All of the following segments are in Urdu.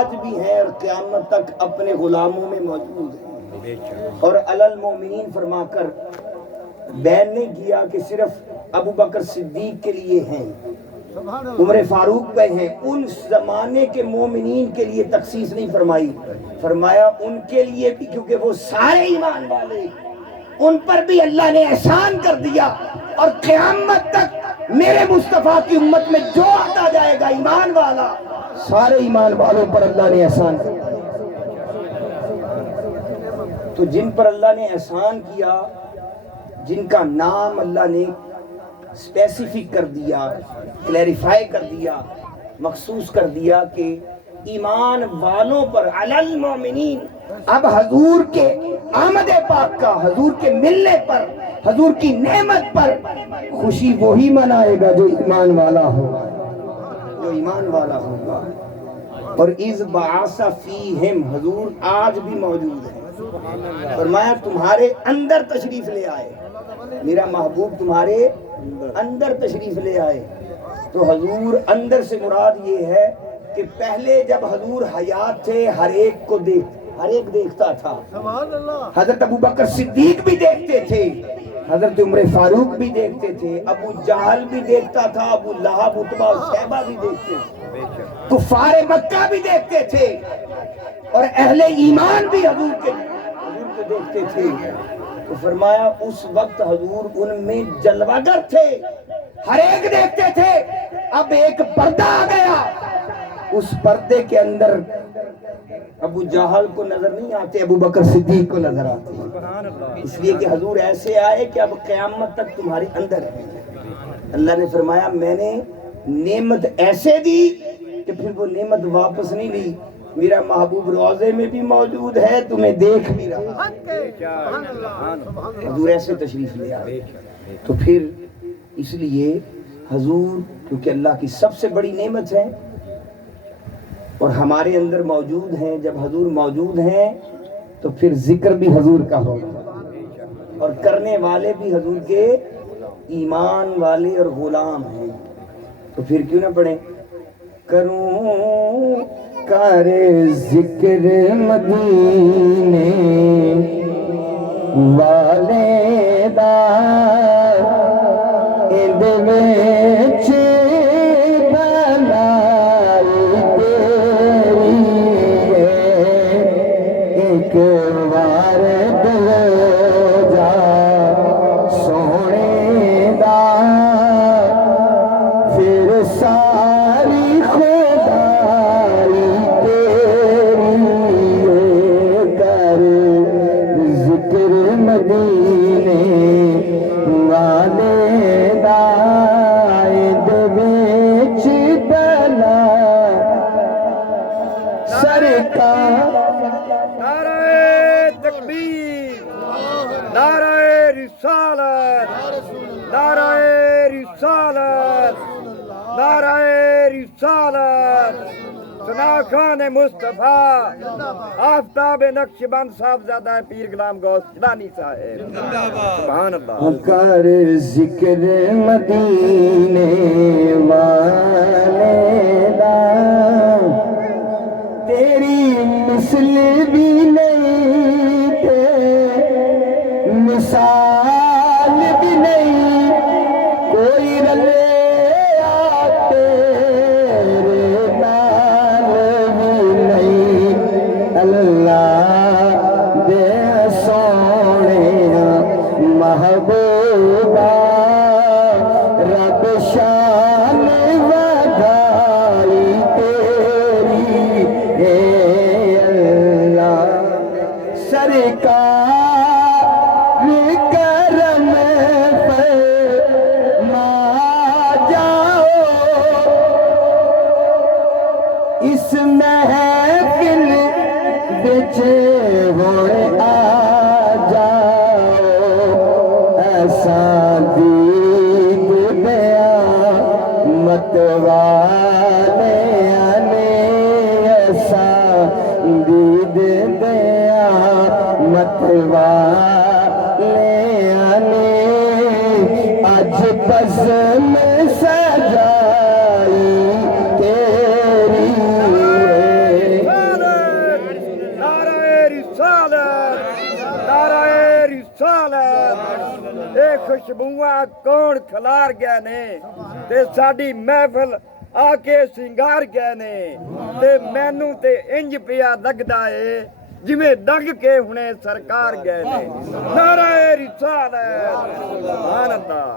آج بھی ہیں اور قیامت تک اپنے غلاموں میں موجود ہیں۔ اور علی المومنین فرما کر بیان نہیں کیا کہ صرف ابو بکر صدیق کے لیے ہیں، عمر فاروق پہ ہیں، ان زمانے کے مومنین کے لیے تخصیص نہیں فرمائی، فرمایا ان کے لیے بھی، کیونکہ وہ سارے ایمان والے، ان پر بھی اللہ نے احسان کر دیا۔ اور قیامت تک میرے مصطفیٰ کی امت میں جو آتا جائے گا ایمان والا، سارے ایمان والوں پر اللہ نے احسان کیا۔ تو جن پر اللہ نے احسان کیا، جن کا نام اللہ نے اسپیسیفک کر دیا، کلیریفائی کر دیا، مخصوص کر دیا کہ ایمان والوں پر علی المومنین، اب حضور کے آمد پاک کا، حضور کے ملنے پر، حضور کی نعمت پر خوشی وہی منائے گا جو ایمان والا ہوگا، جو ایمان والا ہوگا۔ اور اذ بعث فیہم، حضور آج بھی موجود ہے، فرمایا تمہارے اندر تشریف لے آئے، میرا محبوب تمہارے اندر تشریف لے آئے۔ تو حضور اندر سے مراد یہ ہے کہ پہلے جب حضور حیات تھے ہر ایک کو ہر ایک دیکھتا تھا، حضرت ابو بکر صدیق بھی دیکھتے تھے، حضرت عمر فاروق بھی دیکھتے تھے، ابو جہل بھی دیکھتا تھا، ابو لہب عتبہ شیبہ بھی دیکھتے تھے، کفار مکہ بھی دیکھتے تھے، اور اہل ایمان بھی حضور کو دیکھتے تھے۔ تو فرمایا اس وقت حضور ان میں جلوگر تھے، ہر ایک دیکھتے تھے۔ اب ایک پردہ آ گیا، اس پردے کے اندر ابو جہل کو نظر نہیں آتے، ابو بکر صدیق کو نظر آتے ہیں، اس لیے کہ حضور ایسے آئے کہ اب قیامت تک تمہاری اندر ہے۔ اللہ نے فرمایا میں نے نعمت ایسے دی کہ پھر وہ نعمت واپس نہیں لی، میرا محبوب روضے میں بھی موجود ہے، تمہیں دیکھ بھی رہا، حضور ایسے تشریف لے آئے۔ تو پھر اس لیے حضور کیونکہ اللہ کی سب سے بڑی نعمت ہے اور ہمارے اندر موجود ہیں، جب حضور موجود ہیں تو پھر ذکر بھی حضور کا ہوگا، اور کرنے والے بھی حضور کے ایمان والے اور غلام ہیں۔ تو پھر کیوں نہ پڑھیں کروں کر ذکر مدینے والے دا اند وچ بھلائی تیری ہے، ایک وار دل جا سونے دا، پھر ساری خدائی تیری ہے، کر ذکر مدینے والے دا اند وچ بھلا سرکار۔ نعرہ تکبیر، نعرہ رسالت، نعرہ رسالت، نعرہ رسالت، ثنا خان مصطفیٰ، آفتاب نقش بند صاحبزادہ پیر غلام غوث جیلانی صاحب، سبحان اللہ۔ کر ذکر مدینے والے دا، تیری مثل بھی نہیں تے مثال بھی نہیں، کوئی رلے تیرے نال بھی نہیں، اللہ دے سونے محبوبہ، رب شان ودائی تیری ہے، اللہ سرکار کرم فرما جاؤ، اس محفل وچ ہوئے آ جاؤ، ایسا دید دیا مت والے آنے، ایسا دید دیا مت والے آنے، اج بزم سجائی تیری ਖੁਸ਼ਬੂਆਂ ਕੌਣ ਖਿਲਾਰ ਗਏ ਨੇ ਤੇ ਸਾਡੀ ਮਹਿਫਲ ਆ ਕੇ ਸਿੰਗਾਰ ਗਏ ਨੇ ਤੇ ਮੈਨੂੰ ਤੇ ਇੰਜ ਪਿਆ ਲੱਗਦਾ ਏ ਜਿਵੇਂ ਡੰਗ ਕੇ ਹੁਣੇ ਸਰਕਾਰ ਗਏ ਨੇ ਨਾਰੇ ਰਿਸਾਲਤ ਸੁਭਾਨ ਅੱਲਾਹ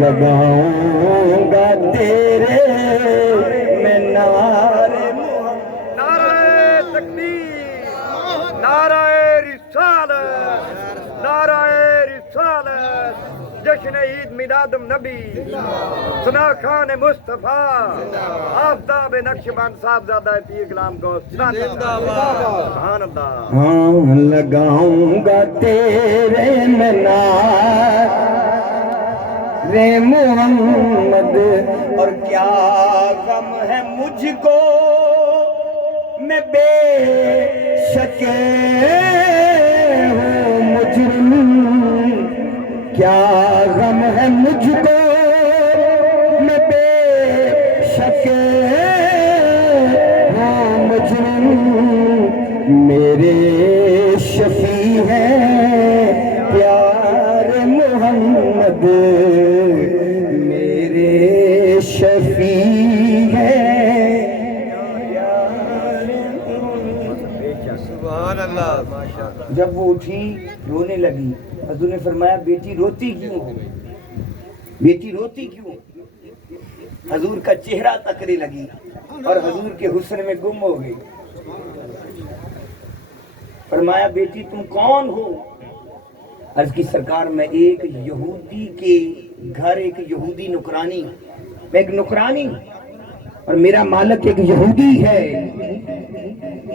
لگاؤں گا تیرے میں نعرے نعرہ تکبیر، نعرہ رسالت، نعرہ رسالت، جشن عید میلاد النبی، ثنا خان مصطفیٰ، آفتاب نقشبند صاحبزادہ پیر غلام غوث سبحان اللہ۔ ہاں لگاؤں گا تیرے میں نعرے محمد، اور کیا غم ہے مجھ کو میں بے شک ہوں مجرم، کیا غم ہے مجھ کو میں بے شک ہوں مجرم، میرے شفیع ہیں پیارے محمد، میرے شفیع ہیں پیارے محمد۔ سبحان اللہ، ماشاءاللہ۔ جب وہ اٹھی رونے لگی، حضور نے فرمایا بیٹی روتی کیوں ہو؟ بیٹی روتی کیوں؟ حضور کا چہرہ تکنے لگی اور حضور کے حسن میں گم ہو گئی۔ فرمایا بیٹی تم کون ہو؟ عرض کی سرکار میں ایک یہودی کے گھر ایک یہودی نوکرانی، میں ایک نوکرانی ہوں اور میرا مالک ایک یہودی ہے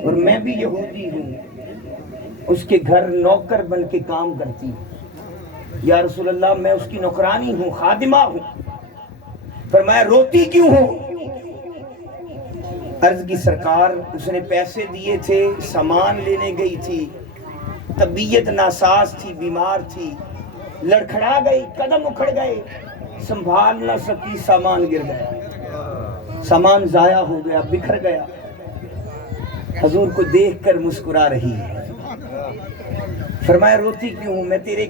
اور میں بھی یہودی ہوں، اس کے گھر نوکر بن کے کام کرتی ہوں۔ یا رسول اللہ میں اس کی نوکرانی ہوں، خادمہ ہوں۔ فرمایا روتی کیوں ہو؟ عرض کی سرکار اس نے پیسے دیے تھے، سامان لینے گئی تھی، طبیعت ناساز تھی، بیمار تھی، لڑکھڑا گئی، قدم اکھڑ گئے، سنبھال نہ سکی، سامان گر گیا، سامان ضائع ہو گیا، بکھر گیا۔ حضور کو دیکھ کر مسکرا رہی ہے۔ فرمایا روتی کیوں ہوں؟ میں تیری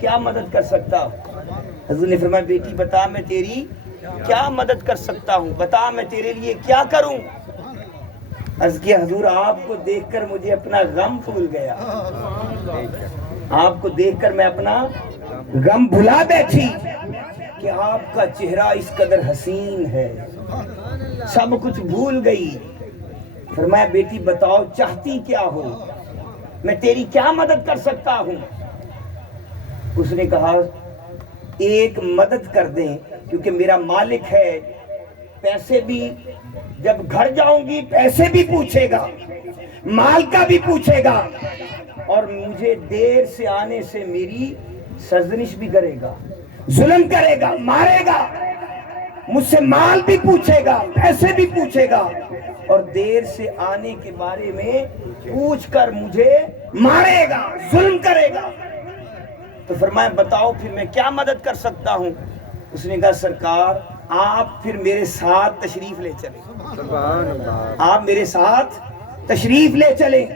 کیا مدد کر سکتا ہوں؟ حضور نے فرمایا بیٹی بتا میں تیری کیا مدد کر سکتا ہوں، بتا میں تیرے لیے کیا کروں؟ عرض کیا حضور آپ کو دیکھ کر مجھے اپنا غم بھول گیا، آپ کو دیکھ کر میں اپنا غم بھلا بیٹھی کہ آپ کا چہرہ اس قدر حسین ہے، سب کچھ بھول گئی۔ فرمایا بیٹی بتاؤ چاہتی کیا ہو، میں تیری کیا مدد کر سکتا ہوں؟ اس نے کہا ایک مدد کر دیں کیونکہ میرا مالک ہے، پیسے بھی جب گھر جاؤں گی پیسے بھی پوچھے گا، مال کا بھی پوچھے گا، اور مجھے دیر سے آنے سے میری سرزنش بھی کرے گا، ظلم کرے گا، مارے گا، مجھ سے مال بھی پوچھے گا، پیسے بھی پوچھے گا، اور دیر سے آنے کے بارے میں پوچھ کر مجھے مارے گا، ظلم کرے گا۔ تو فرمایا بتاؤ پھر میں کیا مدد کر سکتا ہوں؟ اس نے کہا سرکار آپ پھر میرے ساتھ تشریف لے چلیں، سبحان اللہ، آپ میرے ساتھ تشریف لے چلیں۔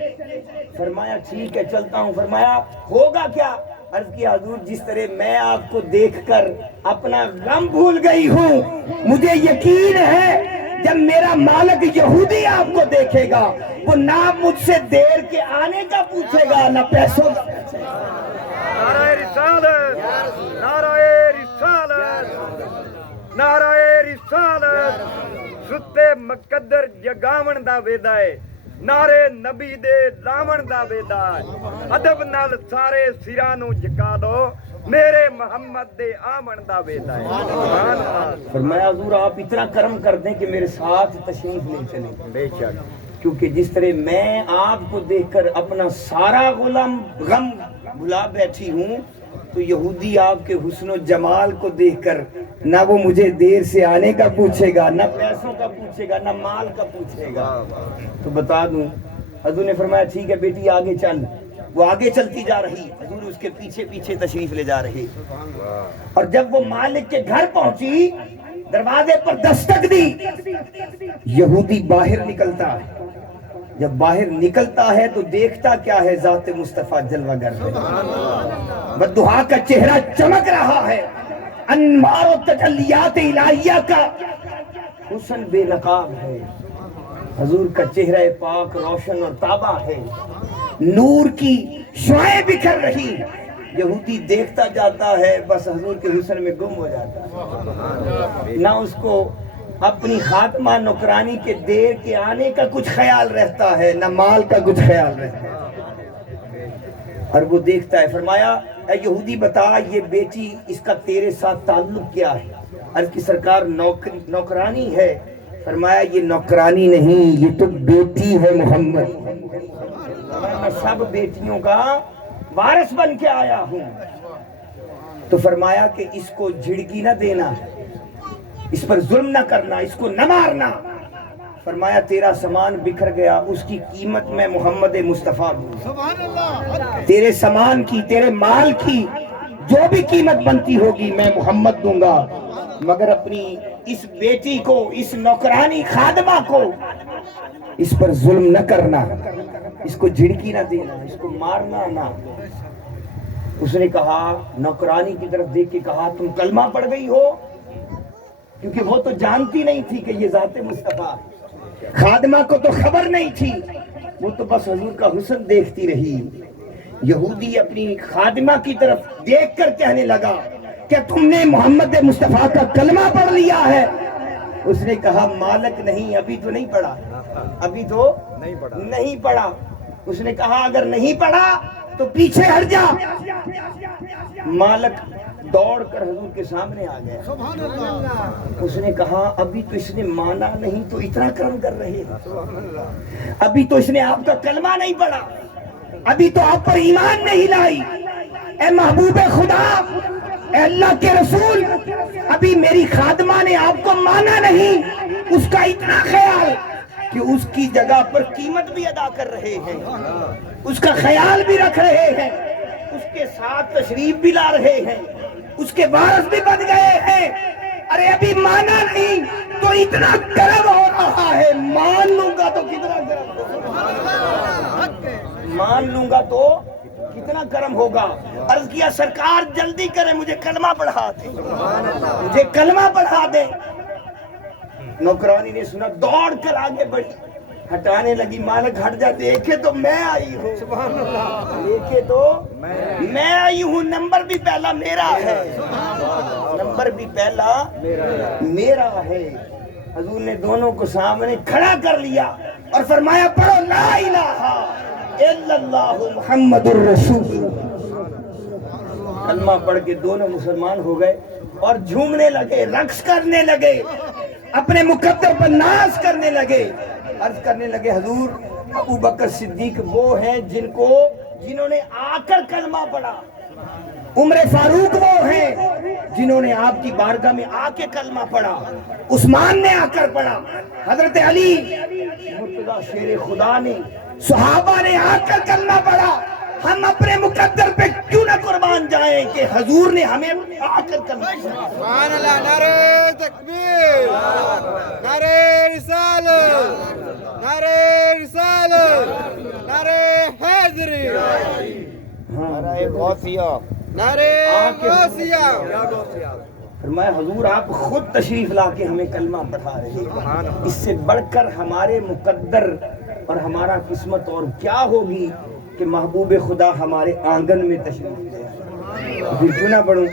فرمایا ٹھیک ہے چلتا ہوں۔ فرمایا ہوگا کیا؟ عرض کیا حضور جس طرح میں آپ کو دیکھ کر اپنا غم بھول گئی ہوں، مجھے یقین ہے جب میرا مالک یہودی آپ کو دیکھے گا وہ نہ مجھ سے دیر کے آنے کا پوچھے گا نہ پیسوں کا پوچھے گا۔ نعرہ رسالت، نعرہ رسالت، نعرہ رسالت، ستے مقدر جگاون دا ویدا ہے، نعرے نبی دے لاون دا ویدا ہے، ادب نال سارے سراں نوں جھکا دو، میرے محمد دے آمن دا ویدا ہے۔ سبحان اللہ۔ فرمایا حضور آپ اتنا کرم کر دیں کہ میرے ساتھ تشریف لے چلیں، بے شک، کیونکہ جس طرح میں آپ کو دیکھ کر اپنا سارا غم بھلا بیٹھی ہوں تو یہودی آپ کے حسن و جمال کو دیکھ کر نہ وہ مجھے دیر سے آنے کا پوچھے گا، نہ پیسوں کا پوچھے گا، نہ مال کا پوچھے گا۔ تو بتا دوں حضور نے فرمایا ٹھیک ہے بیٹی آگے چل۔ وہ آگے چلتی جا رہی، حضور اس کے پیچھے پیچھے تشریف لے جا رہے، اور جب وہ مالک کے گھر پہنچی دروازے پر دستک دی، یہودی باہر نکلتا ہے۔ جب باہر نکلتا ہے تو دیکھتا کیا ہے؟ ذات مصطفیٰ جلوہ گر ہے، بددعا کا چہرہ چمک رہا ہے، انوار و تجلیات الہیہ کا حسن بے نقاب ہے، حضور کا چہرہ پاک روشن اور تابہ ہے، نور کی شعائیں بکھر رہی، یہودی دیکھتا جاتا ہے بس حضور کے حسن میں گم ہو جاتا ہے، نہ اس کو اپنی خاتمہ نوکرانی کے دیر کے آنے کا کچھ خیال رہتا ہے، نہ مال کا کچھ خیال رہتا ہے، اور وہ دیکھتا ہے۔ فرمایا اے یہودی بتا یہ بیٹی اس کا تیرے ساتھ تعلق کیا ہے؟ عرض کی سرکار نوکرانی ہے۔ فرمایا یہ نوکرانی نہیں، یہ تو بیٹی ہے محمد، میں سب بیٹیوں کا وارث بن کے آیا ہوں۔ تو فرمایا کہ اس کو جھڑکی نہ دینا، اس پر ظلم نہ کرنا، اس کو نہ مارنا۔ فرمایا تیرا سامان بکھر گیا، اس کی قیمت میں محمد مصطفیٰ دوں، تیرے سامان کی، تیرے مال کی جو بھی قیمت بنتی ہوگی میں محمد دوں گا، مگر اپنی اس بیٹی کو، اس نوکرانی خادمہ کو اس پر ظلم نہ کرنا، اس کو جھڑکی نہ دینا، اس کو مارنا نہ۔ اس نے کہا، نوکرانی کی طرف دیکھ کے کہا تم کلمہ پڑھ گئی ہو؟ کیونکہ وہ تو جانتی نہیں تھی کہ یہ ذات مصطفیٰ، خادمہ کو تو خبر نہیں تھی، وہ تو بس حضور کا حسن دیکھتی رہی۔ یہودی اپنی خادمہ کی طرف دیکھ کر کہنے لگا کہ تم نے محمد مصطفیٰ کا کلمہ پڑھ لیا ہے؟ اس نے کہا مالک نہیں، ابھی تو نہیں پڑھا، ابھی تو نہیں پڑھا۔ اس نے کہا اگر نہیں پڑھا تو پیچھے ہٹ جا۔ مالک دوڑ کر حضور کے سامنے آ گیا۔ اس نے کہا ابھی تو اس نے مانا نہیں تو اتنا کرم کر رہے ہیں، ابھی تو اس نے آپ کا کلمہ نہیں پڑھا، ابھی تو آپ پر ایمان نہیں لائی۔ اے محبوب خدا، اے اللہ کے رسول، ابھی میری خادمہ نے آپ کو مانا نہیں، اس کا اتنا خیال کہ اس کی جگہ پر قیمت بھی ادا کر رہے ہیں، اس کا خیال بھی رکھ رہے ہیں، اس کے ساتھ تشریف بھی لا رہے ہیں، اس کے وارث بھی بن گئے ہیں۔ ارے ابھی مانا نہیں تو اتنا کرم ہو رہا ہے، مان لوں گا تو کتنا کرم ہوگا، مان لوں گا تو کتنا کرم ہوگا۔ عرض کیا سرکار جلدی کریں، مجھے کلمہ پڑھا دیں، مجھے کلمہ پڑھا دیں۔ نوکرانی نے سنا، دوڑ کر آگے بڑھی، ہٹانے لگی۔ مالک ہٹ جا، دیکھے تو میں آئی ہوں، دیکھے تو میں آئی ہوں، نمبر بھی پہلا میرا ہے، نمبر بھی پہلا میرا ہے۔ حضور نے دونوں کو سامنے کھڑا کر لیا اور فرمایا پڑھو لا الہ الا اللہ محمد الرسول۔ کلمہ پڑھ کے دونوں مسلمان ہو گئے اور جھومنے لگے، رقص کرنے لگے، اپنے مقدر پر ناز کرنے لگے۔ عرض کرنے لگے حضور ابو بکر صدیق وہ ہیں جنہوں نے آ کر کلمہ پڑھا، عمر فاروق وہ ہیں جنہوں نے آپ کی بارگاہ میں آ کے کلمہ پڑھا، عثمان نے آ کر پڑھا، حضرت علی مرتضیٰ شیر خدا نے، صحابہ نے آ کر کلمہ پڑھا۔ ہم اپنے مقدر پہ کیوں نہ قربان جائیں کہ حضور نے ہمیں آ کر کلمہ پڑھا۔ سبحان اللہ، نعرہ تکبیر، نعرہ رسالت، نعرہ رسالت، نعرہ حیدری، نعرہ غوثیہ، نعرہ غوثیہ۔ فرمایا حضور آپ خود تشریف لا کے ہمیں کلمہ پڑھا رہے ہیں، اس سے بڑھ کر ہمارے مقدر اور ہمارا قسمت اور کیا ہوگی کہ محبوب خدا ہمارے آنگن میں تشریف لے آئے۔ پھر کیوں نہ پڑھوں؟